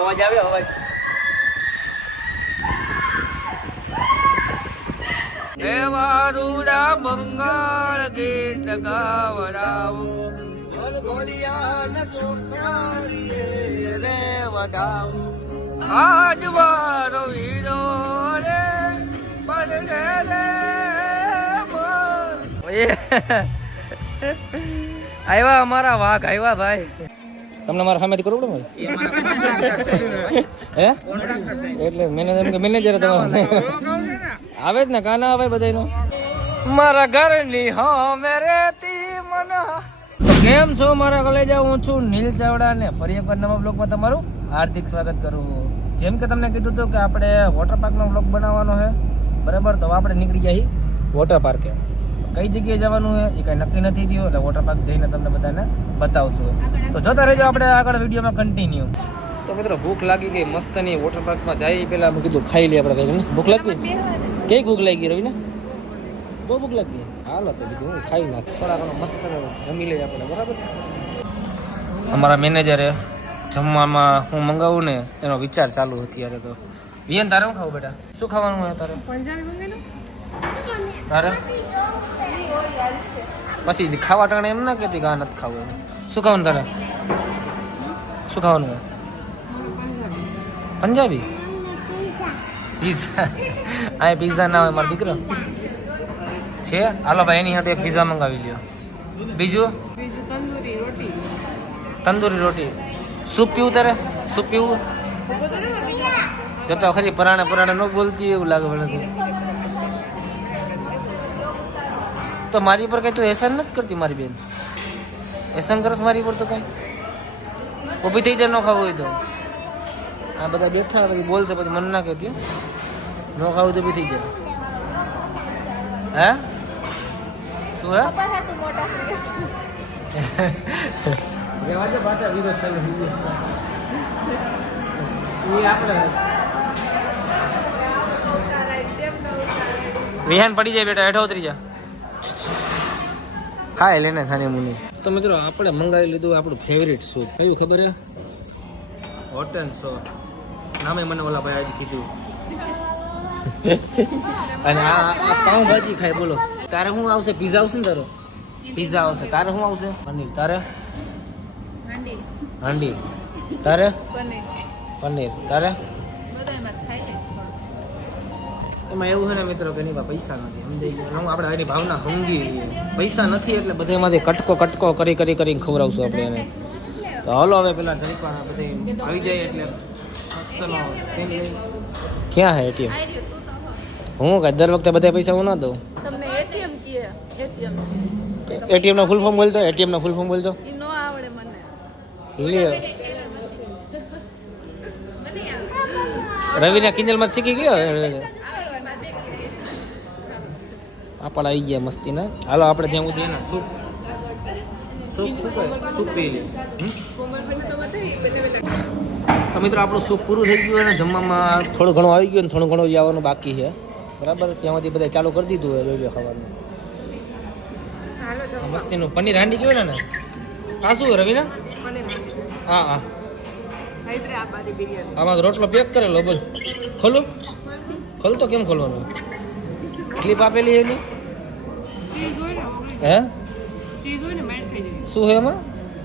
અવાજ આવ્યો અવાજ. દેવારુડા બંગાળ ગીત ગાવડાવું. ઘોડિયા ચોખાડીએ રે વડાવું આજ વારો હીરો રે આવ્યા અમારા વાઘ આવ્યા ભાઈ. તમને મારા સામેથી કરવું પડે હે? એટલે મેનેજર કે મેનેજર તમારો. આવે જ ને કાના આવે બધાનો મારા ઘરની હા રેતી મન. તો કેમ છો મારા કલેજા? હું છું નીલ ચાવડા ને ફરી એકવાર નવા બ્લોગમાં તમારું હાર્દિક સ્વાગત કરું. જેમ કે તમને કીધું હતું કે આપણે વોટર પાર્કનો બ્લોગ બનાવવાનો છે. બરાબર? તો આપણે નીકળી જઈએ વોટર પાર્કે કઈ જગ્યાએ જવાનું છે એ કઈ નક્કી નથી થયું એટલે વોટર પાર્ક જઈને તમને બધાને બતાવશું તો જોતા રહેજો આપણે આગળ વિડીયોમાં કન્ટિન્યુ તો મિત્રો ભૂખ લાગી ગઈ મસ્તની વોટર પાર્કમાં જઈએ પહેલાં મેં કીધું ખાઈ લઈએ આપણે કઈ ભૂખ લાગી? કઈ ભૂખ લાગી રવિ ને બહુ ભૂખ લાગી. હાલો તો બીજું હું ખાઈ નાખ. થોડા ઘણો મસ્ત જમી લઈએ આપણે બરાબર? અમારા મેનેજરે જમવામાં હું મંગાવું ને એનો વિચાર ચાલુ અત્યારે તો. વિયન તારે શું ખાવું બેટા? શું ખાવાનું હોય તારે? તારે? પછી ખાવા ટાણે એમ ના કહેતી કે આ નથી ખાવું શું ખાવાનું તારે? શું ખાવાનું પંજાબી? પીઝા. આ પીઝા ના હોય મારો દીકરો? છે? હાલો ભાઈ એની સાથે એક પીઝા મંગાવી લ્યો. બીજું? તંદૂરી રોટી. તંદૂરી રોટી. સૂપ પીવું તારે? સૂપ પીવું? જતો ખરી પરાણે પરાણે ન બોલતી એવું લાગે મને તો. તો મારી પર કઈ તું એહસાન નથી કરતી મારી બેન એહસાન કરસ મારી પર તો કઈ ઊભી થઈ જાય ન ખાવું હોય તો. આ બધા બેઠા પછી બોલશે પછી મન ના કહેતી હો. ન ખાવું તો ઊભી થઈ જાય. હે? શું હે? રેવા દે પાછા વિરોધ ચાલુ થઈ ગયો. એ આપણે વિહાન પડી જાય બેટા હેઠો ઉતરી જા. ખાય લેને થાને મુની. તો મિત્રો આપણે મંગાવી લીધું આપણું ફેવરિટ સૂપ કયું ખબર હે? હોટેલ શો સો નામે મને ઓલા ભાઈ આજે કીધું. અને આ પાઉંભાજી ખાય બોલો. તારે શું આવશે? પીઝા આવશે ને તારો? પીઝા આવશે. તારે શું આવશે? પનીર. તારે? હાંડી. હાંડી. તારે? પનીર. પનીર. તારે? એમાં એવું છે ને મિત્રો કે પૈસા નથી સમજાઈ ગયું. હું આપણે એની ભાવના સમજી. પૈસા નથી એટલે બધામાંથી કટકો કટકો કરી કરી કરીને ખવડાવશું આપણે એને. તો હાલો હવે પેલા જલપા બધે આવી જાય એટલે. ક્યાં હે એટીએમ? હો. કઈ દર વખતે બધા પૈસા હું ના દઉં? એટીએમ નો ફૂલ ફોર્મ બોલતો એટીએમ નો ફૂલ ફોર્મ બોલતો રવિના કિંજલમાં જ શીખી ગયો? આપણ આવી ગયા મસ્તીના. હાલો, આપણે ત્યાં સુધી એના સૂપ. સૂપ પી લે તો બધાય બધા બધા તો મિત્રો, આપણું સૂપ પૂરું થઈ ગયું અને જમવામાં થોડું ઘણું આવી ગયું અને થોડું ઘણું આવવાનું બાકી છે. બરાબર? ત્યાંથી બધા ચાલુ કરી દીધું હોય લોહીઓ ખાવાનું. મસ્તીનું પનીર હાંડી કહેવાય ને આ શું, રવિના? હા હા. આમાં રોટલો પેક કરેલો, બોલ. ખોલું? ખોલતો કેમ ખોલવાનું? ક્લિપ આપેલી એની? હે? શું છે એમાં?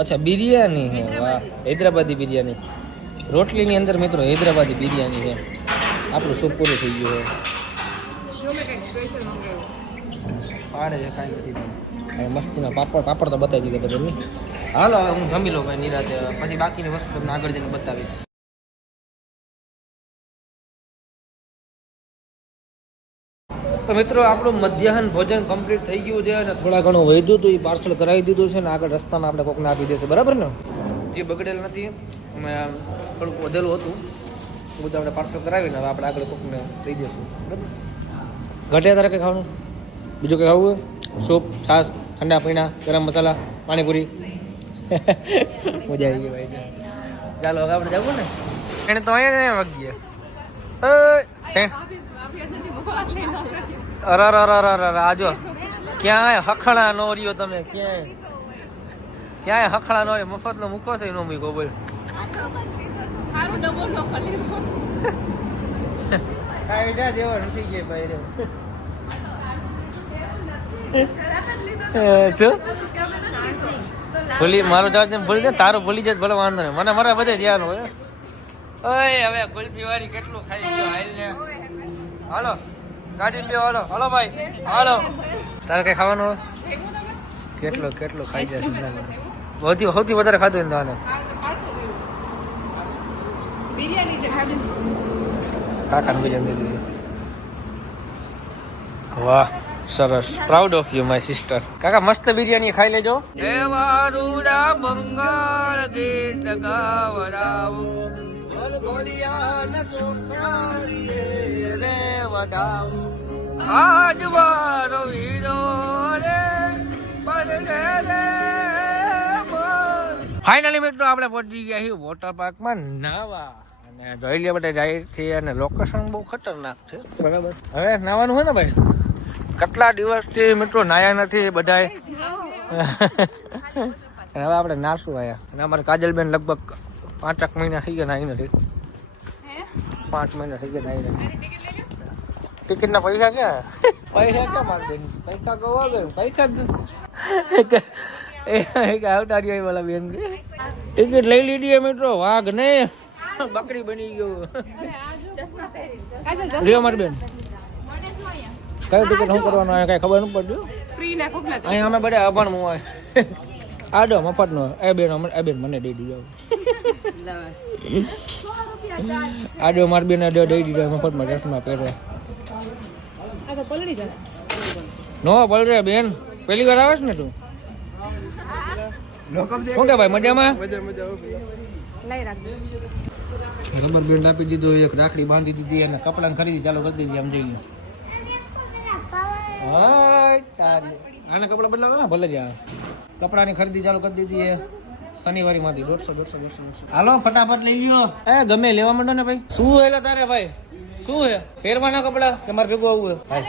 અચ્છા બિરયાની હે વાહ. હૈદરાબાદી. બિરયાની. રોટલીની અંદર મિત્રો હૈદરાબાદી બિરયાની છે આપણું સૂપ પૂરું થઈ ગયું છે મંગાવ્યું. પાડે છે કાંઈ નથી મસ્તીના પાપડ પાપડ તો બતાવી દીધા બધાને હાલો હવે હું જમી લઉં ભાઈ નિરાતે. પછી બાકીની વસ્તુ તમને આગળ જઈને બતાવીશ. તો મિત્રો, આપણું મધ્યાહન ભોજન કમ્પ્લીટ થઈ ગયું છે અને થોડા ઘણું વધ્યું હતું, એ પાર્સલ કરાવી દીધું છે ને આગળ રસ્તામાં આપણે કોકને આપી દેશે. બરાબર ને? જે બગડેલ નથી, અમે થોડુંક વધેલું હતું બધું આપણે પાર્સલ કરાવીને હવે આપણે આગળ કોકને દઈ દઈશું બરાબર? ઘટે તારે કંઈ ખાવાનું? બીજું કંઈ ખાવું સૂપ, છાશ, ઠંડા પીણા, ગરમ મસાલા, પાણીપુરી? મજા આવી ગઈ ભાઈ. ચાલો, હવે આપણે જવું ને? એને તો અહીંયા વાગીએ. અરે અરે અરે અરે અરે આજો ક્યાંય હખણા નો રહ્યો તમે ક્યાંય? ક્યાંય હખણા નો રહ્યો? મફત નો મૂકો છે નો મૂકો બોલ. તારું ડબો ન ભૂલી મારો ભૂલી જાય તારો ભૂલી જાય ભલે વાંધો નહીં. મને મારા બધે ધ્યાન હોય હવે કુલ્ફી વાળી કેટલું ખાઈ ગયો હાલ ને. હાલો ગાડી લ્યો હાલો. હાલો ભાઈ હાલો. તારે કઈ ખાવાનું? કેટલો કેટલો ખાઈ જાય. સૌથી સૌથી વધારે ખાધું ને તાને બિરયાની કાકાને બીજા વાહ સરસ. Proud of you my sister કાકા મસ્ત બિરયાની ખાઈ લેજો. હે વારુડા બંગાળ ગીત ગાવરાવ વડાવ આજ વારો રે પરણે રે ફાઇનલી મિત્રો આપણે પહોંચી ગયા છીએ વોટર પાર્કમાં નાવા. અને જોઈ લે બધા જાય છે અને લોકેશન બહુ ખતરનાક છે. બરાબર. હવે નાવાનું હોય ને ભાઈ? કેટલા દિવસથી મિત્રો નાયા નથી બધાય અને હવે આપણે નાશું આયા અને અમારે કાજલબેન લગભગ પાંચક મહિના થઈ ગયા નાઈ નથી. પાંચ મહિના થઈ ગયા નાઈ નથી. ટિકિટ ના પૈસા ક્યાં પૈસા ક્યાં મારબેન પૈસા ગવા ગયું પૈસા એક આવતારી વાળા બેન કે. ટિકિટ લઈ લીધી મિત્રો વાઘ ને. બકરી બની ગયો. લ્યો મારી બેન. કઈ ટિકિટ શું કરવાનું આવે કઈ ખબર ન પડ્યું ફ્રી ના કોકલા અહીંયા અમે બધા અભણ હોય આડો મફત નો એ બેન એ બેન મને દઈ દીધો. આડો મારી બેન દઈ દીધો મફતમાં ચશ્મા પહેરે આ તો પલળી જાય. નો બલરે બેન. પેલી વાર આવે છે ને તું? શું કે ભાઈ મજામાં? રબર બેન્ડ આપી દીધો એક રાખડી બાંધી દીધી અને કપડાં ખરીદી ચાલુ કરી દીધી આમ જઈએ. આને કપડાં બદલાવે ને ભલે જ. આવે કપડાની ખરીદી ચાલુ કરી દીધી એ. શનિવારી માંથી દોઢસો દોઢસો દોઢસો દોઢસો. હાલો ફટાફટ લઈ લ્યો. એ ગમે લેવા માંડો ને ભાઈ. શું એટલે તારે ભાઈ? શું હે પહેરવાના કપડા કે મારે ભેગું આવવું હે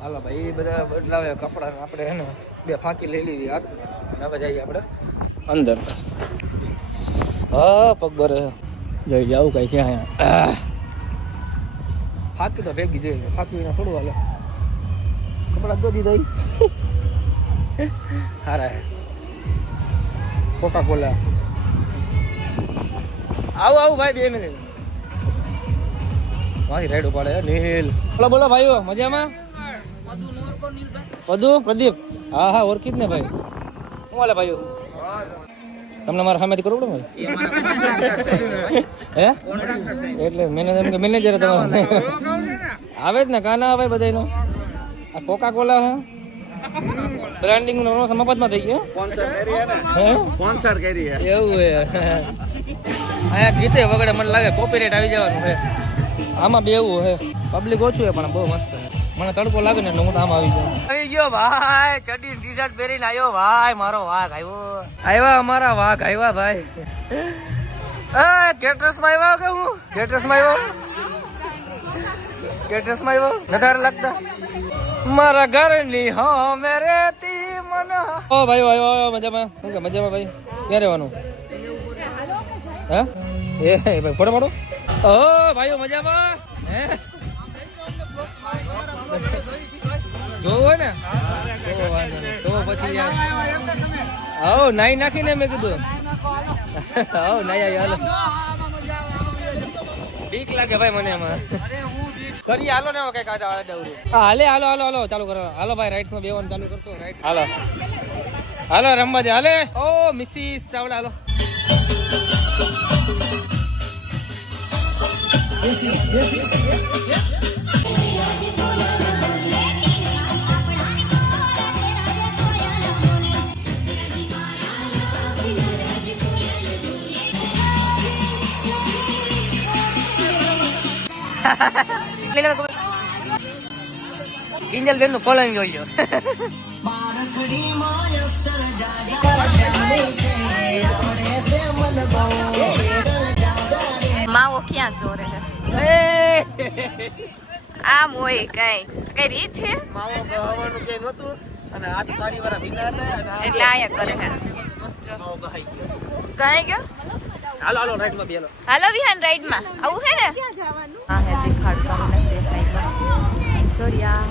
હાલો ભાઈ એ બધા બદલાવે કપડા. આપણે હે ને બે ફાંકી લઈ લીધી હાથ. હવે જઈએ આપણે અંદર. હા પગ બરે જઈ જાવું કઈ ક્યાં. ફાકી તો ભેગી જોઈએ ફાકી વિના હાલે. કપડા દોધી દઈ હારા હે. કોકા કોલા આવું આવું ભાઈ બે મિનિટ. મારી રાઈડ ઉપાડે નીલ. બોલો બોલો ભાઈઓ મજામાં? વધુ પ્રદીપ? હા હા ઓળખી જ ને ભાઈ. શું હાલે ભાઈઓ? તમને મારા સામેથી કરવું પડે? હે? એટલે મેનેજર કે મેનેજર તમારો. આવે જ ને કાના આવે બધાનો આ કોકા કોલા હે? બ્રાન્ડિંગ નો મફતમાં થઈ ગયો. હે સ્પોન્સર કરી હે. એવું હે. અહીંયા ગીતે વગડે મને લાગે કોપીરાઇટ આવી જવાનું છે આમાં બેવું હે પબ્લિક ઓછું હે પણ બહુ મસ્ત મને તડકો લાગે ને એટલે હું આમ આવી જાઉં. આવી ગયો ભાઈ ચડી ટી શર્ટ પહેરીને આવ્યો ભાઈ મારો વાઘ આવ્યો. આવ્યા અમારા વાઘ આવ્યા ભાઈ. એ કેટરસમાં આવ્યા કે હું? કેટરસમાં આવ્યો? કેટરસમાં આવ્યો? વધારે લાગતા. મારા ઘરની હા મેરે તી મન. ઓ ભાઈ ભાઈ મજામાં? શું કે મજામાં ભાઈ? ક્યાં રહેવાનું? હે? એ ભાઈ ફોટો પાડો. ઓ ભાઈઓ મજામાં? હે? જોવો ને? તો પછી યાર. આવો નાઈ નાખીને મેં કીધું. આવો નાઈ આવી હાલો. બીક લાગે ભાઈ મને એમાં. કરી હાલો ને કઈ કાઢા વાળા દવરું હા હાલે હાલો હાલો હાલો ચાલુ કરો. હાલો ભાઈ રાઈટ્સમાં બેવાનું ચાલુ કરતો રાઈટ હાલો. હાલો રમવા દે હાલે. ઓ મિસિસ ચાવડા હાલો. કિંજલ બેનનું કોલમ જોઈ લો માવો ક્યાં ચોરે છે આમ હોય કઈ. કઈ રીત છે? માવો ગવાનું કે નતું અને આ તાળી વાળા ભીના હતા એટલે આયા કરે હે. માવો ગહાઈ ગયો. કઈ ગયો? હાલો હાલો રાઈટમાં બેલો હાલો વિહાન રાઈડમાં આવું હે ને? હા હે દેખાડતો અમને દેખાય. સોરિયા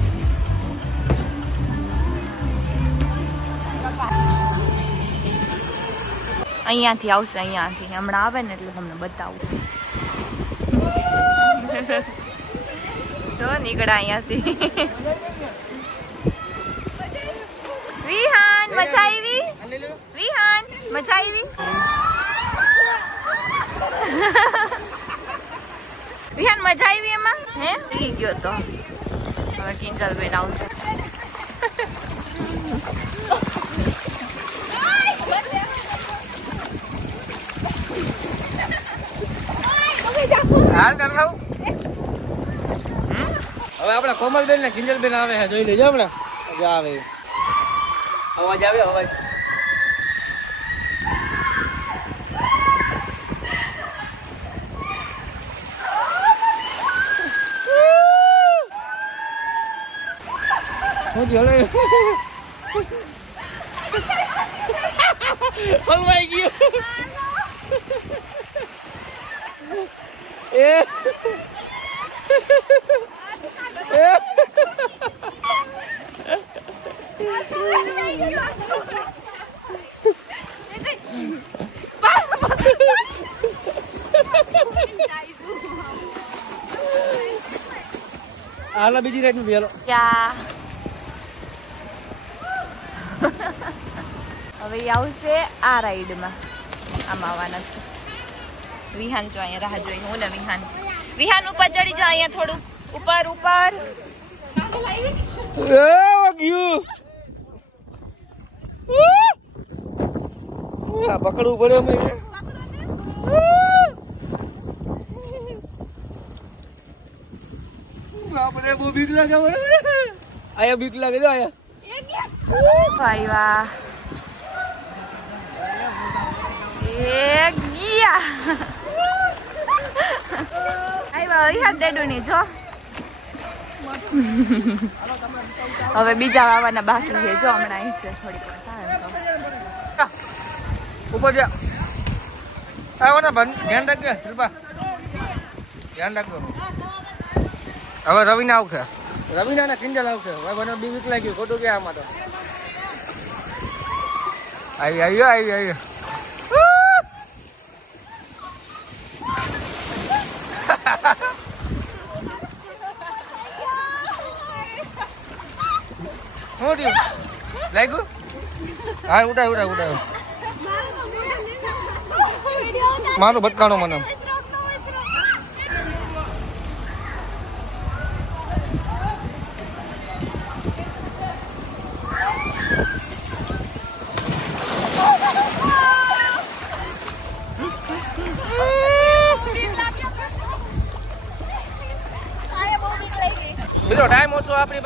અહીંયાથી આવશે અહીંયાથી. હમણાં આવે ને એટલે તમને બતાવું. જો નીકળા અહીંયાથી વિહાન મજા આવી? વિહાન મજા આવી? વિહાન મજા આવી એમાં? હે? પી ગયો તો. હવે કિંજલ બેન આવશે. હાલ લઉં હવે આપણા કોમલબેન ને કિંજલબેન આવે છે જોઈ લેજો હમણાં મજા આવે અવાજ આવે અવાજ હું થયું? હલો હલવાઈ ગયું એ હાલો બીજી રાઈડનું હવે આવશે આ રાઈડમાં. આમાં આવવાના છે. વિહાન જો અહીંયા રાહ જોઈ, હું ને વિહાન. વિહાન ઉપર ચડી જા અહીંયા થોડું ઉપર ઉપર એ વાગ્યું આ પકડવું પડે અમે બાપરે બહુ બીક લાગે મને આયા બીક લાગે છે આયા ભાઈ વાહ એ ગયા આવ્યા વિહાન ડેડુની જો હવે બીજા વાવાના બાકી છે જો હમણાં અહીં છે થોડીક. ઉપર જા આવવાના ભન ધ્યાન રાખજો શિલ્પા. ધ્યાન રાખજો. હવે રવિના આવશે. રવિના ને કિંજલ આવશે. હવે મને બી વીક લાગ્યું ખોટું ગયા આમાં તો. આવી આવ્યો આવી આવ્યો શું થયું લાગ્યું હા ઉડાય ઉડાય ઉડાય મારું ભટકાણો મને.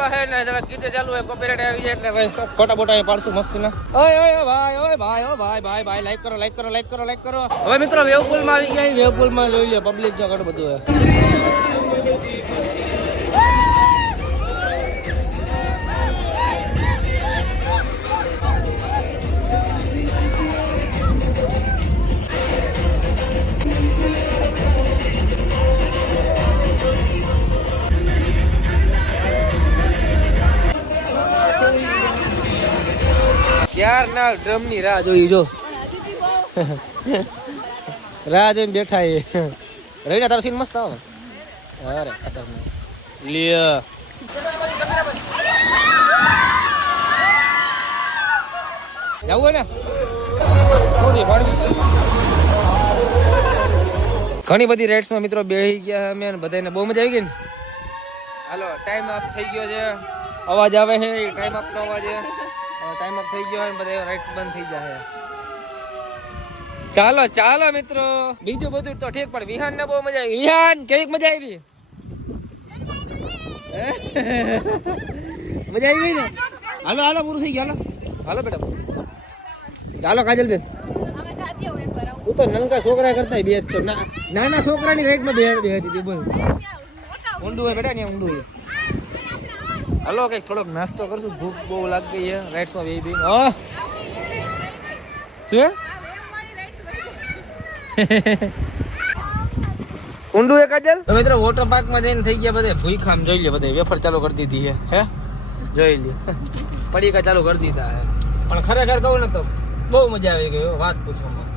ને ગીતે ચાલુ આવી જાય એટલે ભાઈ ફોટા બોટા એ પાડશું મસ્તી ના ઓય ઓય ભાઈ ઓય ભાઈ ઓ ભાઈ ભાઈ ભાઈ લાઈક કરો લાઈક કરો લાઈક કરો લાઈક કરો. હવે મિત્રો વેવપુલમાં આવી ગયા. વેવપુલમાં જોઈ લે પબ્લિક જો ઘણું બધું હે યાર ડ્રમની રાહ જોઈ જો. રાહ જોઈને બેઠા એ. રવિના તારો સીન મસ્ત આવે. અરે, ખતરનાક. ને? ઘણી બધી રાઇડ્સમાં મિત્રો બેસી ગયા અમે બધાને બહુ મજા આવી ગઈ ને? હાલો ટાઈમ આપ થઈ ગયો છે. અવાજ આવે છે ટાઈમ આપનો અવાજ છે. ટાઈમ અપ થઈ ગયો હોય બધા રાઇડ્સ બંધ થઈ જાય ચાલો ચાલો મિત્રો. બીજું બધું તો ઠીક પણ વિહાન ને બહુ મજા આવી. વિહાન કેવી મજા આવી? મજા આવી ને? હાલો હાલો પૂરું થઈ ગયું હાલો. હાલો બેટા ચાલો કાજલ બેન હું તો નનકા છોકરા કરતા બે જ છો ના- નાના છોકરાની રાઈટમાં બે બે હતી બોલ. ઊંડું હોય બેટા ને ઊંડું હોય. હાલો કંઈક થોડોક નાસ્તો કરશું. ભૂખ બહુ લાગતી છે. રાઈટ્સમાં બે બે. હા? શું? ઊંડું એક કાજલ તો મિત્રો વોટર પાર્કમાં જઈને થઈ ગયા બધે. ભૂખામ જોઈ લે બધે. વેફર ચાલુ કરી દીધી હે? જોઈ લે. પડીકા ચાલુ કરી દીધા હે પણ ખરેખર કહું ને તો બહુ મજા આવી ગઈ વાત પૂછવામાં.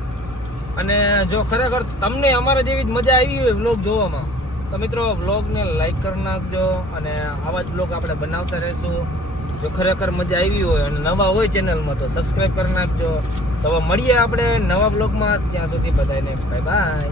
અને જો ખરેખર તમને અમારા જેવી જ મજા આવી હોય બ્લોગ જોવામાં તો મિત્રો વ્લોગને લાઈક કરી નાખજો અને આવા જ વ્લોગ આપણે બનાવતા રહીશું. જો ખરેખર મજા આવી હોય અને નવા હોય ચેનલમાં તો સબસ્ક્રાઈબ કરી નાખજો. તો હવે મળીએ આપણે નવા બ્લોગમાં ત્યાં સુધી બધાને બાય બાય